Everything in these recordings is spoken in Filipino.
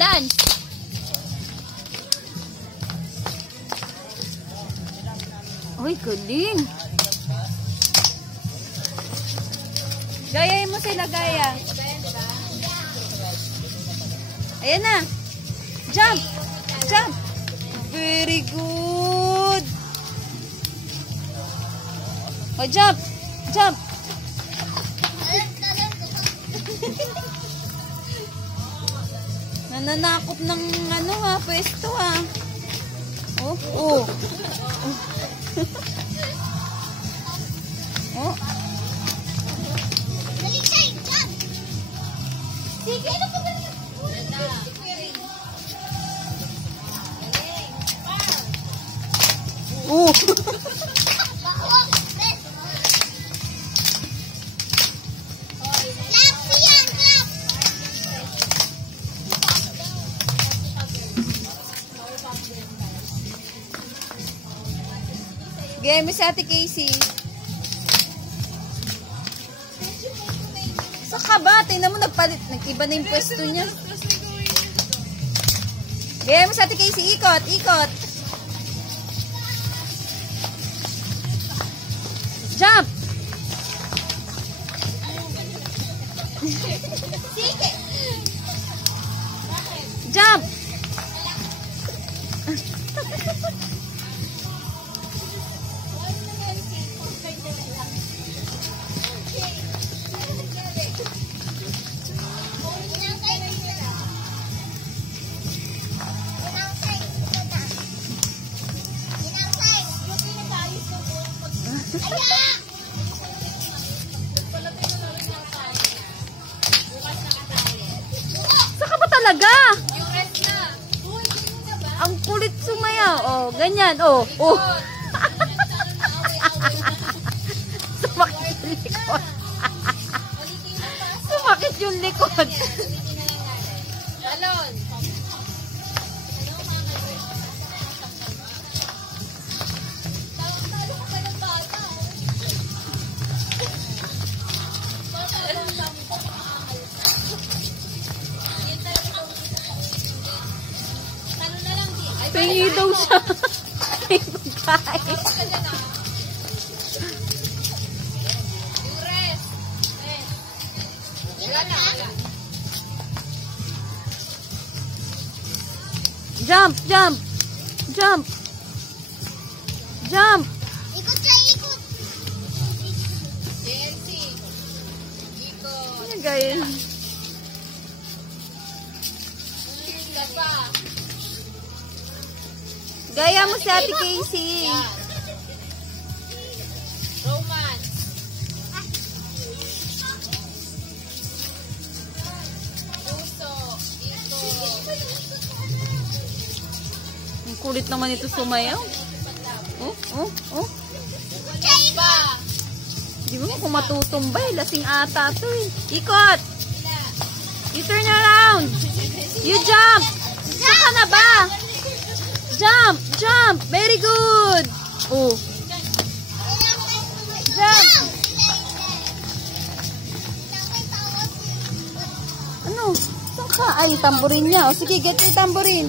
Dance. Uy, galing. Gayahin mo sila, gaya. Ayan na. Jump. Jump. Very good. O, jump. Jump. Nananakop ng ano ha, pwesto ha. Oh, oh. Oh. Sige, ano pa ba? Oh. Game mo si Ate Casey. Saka ba? Tingnan mo, nagpalit. Nag-iba na yung pwesto niya. Game mo si Ate Casey. Ikot, ikot. Jump! Jump! Saka ba talaga? Ang kulit sumaya. Oh, ganyan. Oh, oh. Sumakit yung likod. Sumakit yung likod. Talon. Pingi daw siya. Pagkain. Jump, jump. Jump. Jump. Ikot siya, ikot. JLC. Ikot. Ano gaya? Ka pa. Gaya mo si Ate Casey. Romance. Puso. Ang kulit naman ito sumayaw. Oh, oh, oh. Iba. Di mo kung matutumbay. Lasing ata ito eh. Ikot. You turn around. You jump. Saka na ba? Jump, jump. Very good. Oh. Jump. Ano? Saan ka? Ay, tamborin niya. O sige, get yung tamborin.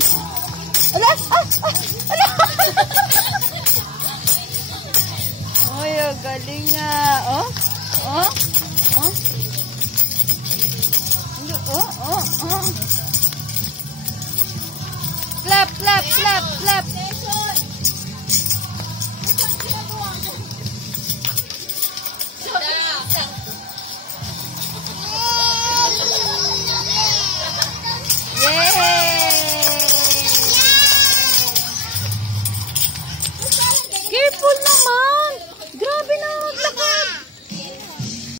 Ala! Ah! Ah! Ala! Ay, galing nga. Oh? Oh? Oh? Oh, oh, oh. Clap, clap, clap, clap.